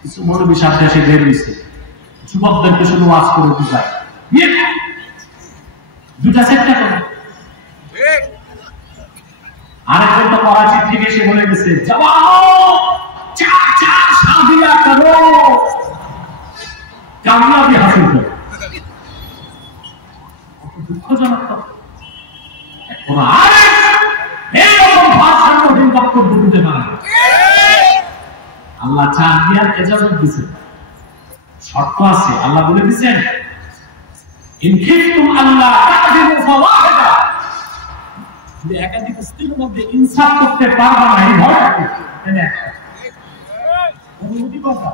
কিছু মৌলবী সাথে এসে বের হয়েছে, যুবকদেরকে শুধু ওয়াজ করে বুঝায়, দুটা সেটটা করে। আরেকজন তো করাচি থেকে এসে বলে গেছে, শাদিয়া করো, কামিয়াবি হাসিল করো। দুঃখজনক তো এখন আরেক এরকম ভারসাম্যহীন বক্তব্য দিতে পারে না। আল্লাহ চার দিয়ার এজাজত দিয়েছেন, শর্ত আছে। আল্লাহ বলে দিয়েছেন, ইন খিফতুম আল্লাহ তা'দিলু ফাওয়াহিদা, যদি একাধিক স্ত্রীর মধ্যে ইনসাফ করতে পারবা না, এই ভয় থাকে, তাহলে একটা অনুমতি কথা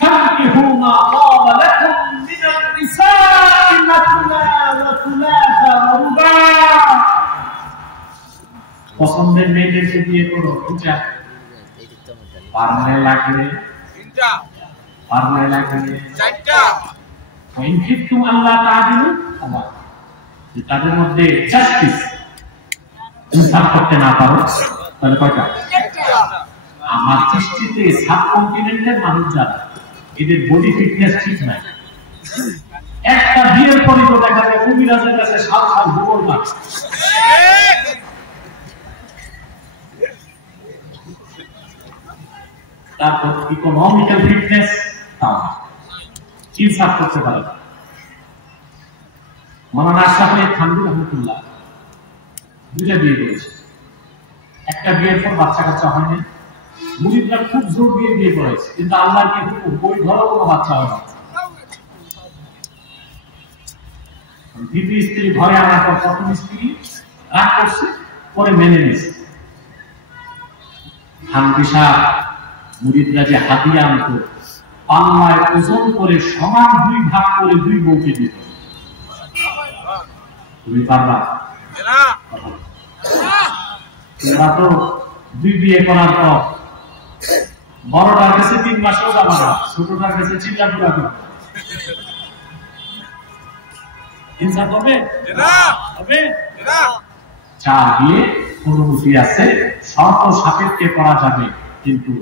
فانكحوا ما طاب لكم من النساء مثنى وثلاث ورباع, পছন্দের মেয়েদেরকে বিয়ে করো। দুটা পারলে লাগলে তিনটা, পারলে লাগলে চারটা। ওয়াইন খিফতুম আল্লাহ তা'দিলু, আল্লাহ তাদের মধ্যে জাস্টিস ইনসাফ করতে না পারো, তাহলে কয়টা? আমার দৃষ্টিতে সাবকন্টিনেন্টের মানুষ যারা, এদের বডি ফিটনেস ঠিক নাই। একটা বিয়ের পরই তো দেখা যায় কবিরাজের কাছে সাত সাল ভূগোল না, তারপর ইকোনমিক্যাল ফিটনেস তাও ইনসাফ করতে পারে না। মাওলানা আশরাফ আলী থানভী রহমাতুল্লাহ দুইটা বিয়ে করেছে। একটা বিয়ের পর বাচ্চা কাচ্চা হয়নি, মুরিদরা খুব জোর দিয়ে বিয়ে করেছে, কিন্তু আল্লাহর কি হুকুম, বই ধরো কোনো বাচ্চা হয় না। দ্বিতীয় স্ত্রী ঘরে আনার পর প্রথম স্ত্রী রাগ করছে, পরে মেনে নিয়েছে। থানভী সাহেব মুরিদরা যে হাদিয়া আনতো, পাল্লায় ওজন করে সমান দুই ভাগ করে দুই বউকে দিত। তুমি পারবা? তোমরা তো দুই বিয়ে করার পর বড়টার কাছে 3 মাসও যাবা না, ছোটটার কাছে চিল্লা পুরা করো। ইনসাফ হবে না, হবে না। চার বিয়ে অনুমতি আছে, শর্ত সাপেক্ষে করা যাবে, কিন্তু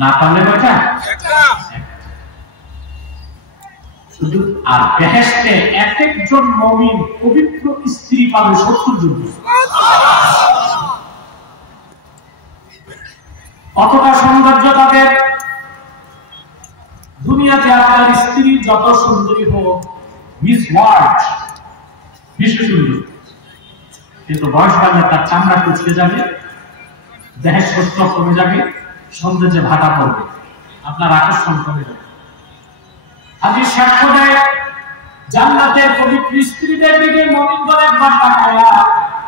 না পারলে কয়টা? একটা। শুধু আর বেহেশতে এক একজন মুমিন পবিত্র স্ত্রী পাবে 70 জন। কতটা সৌন্দর্য তাদের! দুনিয়াতে আপনার স্ত্রী যত সুন্দরী হোক, মিস ওয়ার্ল্ড বিশ্ব সুন্দর, কিন্তু বয়স বাড়লে তার চামড়া কুচকে যাবে, দেহের শস্য কমে যাবে, সৌন্দর্যে ভাটা পড়বে, আপনার আকর্ষণ কমে যাবে। হাদিস সাক্ষ্য দেয়, জান্নাতের পবিত্র স্ত্রীদের দিকে মুমিনগণ একবার তাকায়া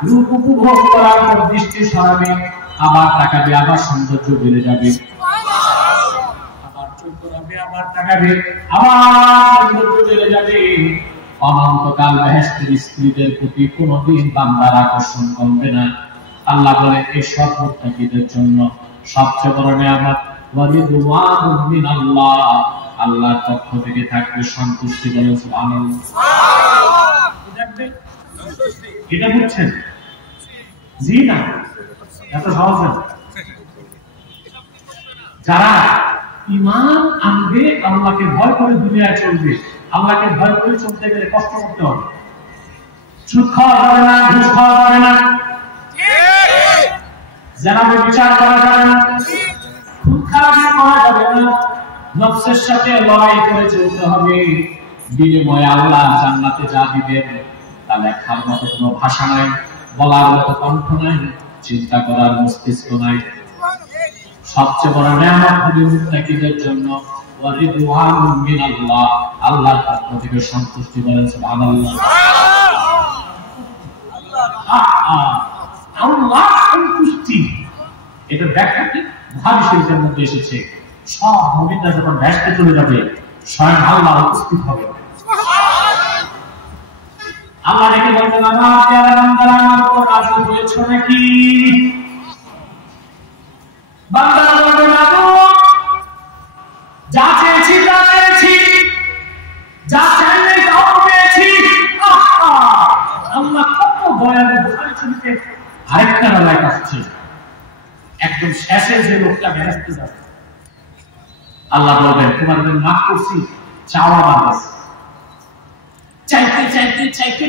রূপ উপভোগ করার পর দৃষ্টি সরাবে, আবার তাকাবে, আবার সৌন্দর্য বেড়ে যাবে, আবার চোখ করাবে, আবার তাকাবে, আবার সৌন্দর্য বেড়ে যাবে। অনন্তকাল বেহেশতের স্ত্রীদের প্রতি কোনদিন বান্দার আকর্ষণ কমবে না। আল্লাহ বলেন, এই সব মুত্তাকিদের জন্য সবচেয়ে বড় নিয়ামত ওয়ারিদওয়ানুম মিনাল্লাহ, আল্লাহর পক্ষ থেকে থাকবে সন্তুষ্টি। বলেন সুবহানাল্লাহ। এটা বুঝছেন? জি না, এত সহজ না। যারা ঈমান আনবে, আল্লাহকে ভয় করে দুনিয়ায় চলবে, আল্লাহকে ভয় করে চলতে গেলে কষ্ট করতে হবে। সুদ খাওয়া যাবে না, ঘুষ খাওয়া যাবে না, জানাবে বিচার করা যাবে না, খুন খারাপি করা যাবে না, নফসের সাথে লড়াই করে চলতে হবে। বিনিময়ে আল্লাহ জান্নাতে যা দিবেন তা লেখার মতো কোনো ভাষা নাই, বলার মতো কণ্ঠ নাই, চিন্তা করার মস্তিষ্ক নাই। সবচেয়ে বড় নিয়ামত হবে মুত্তাকিদের জন্য ওয়ারিদওয়ানুম মিনাল্লাহ, আল্লাহর পক্ষ থেকে সন্তুষ্টি। বলেন সুবহানাল্লাহ। আল্লাহ সন্তুষ্টি, এটা ব্যাখ্যা কি বুখারী শরীফের মধ্যে এসেছে। সব মুমিনরা যখন বেহেশতে চলে যাবে, স্বয়ং আল্লাহ উপস্থিত হবে। আল্লাহ ডেকে বলবেন, আমার পেয়ারা বান্দারা আমার উপর রাজি হয়েছে নাকি? বান্দারা বলবে, যা চেয়েছি তা পেয়েছি, যা চাইলে তাও পেয়েছি। আল্লাহ কত দয়ালু! বুখারী শরীফে আরেকটা রায় আসছে, একদম শেষে যে লোকটা বেহেশতে যাবে। আল্লাহ বলবেন তোমাদের মাফ করছি, চাওয়া আমার কাছে। চাইতে চাইতে চাইতে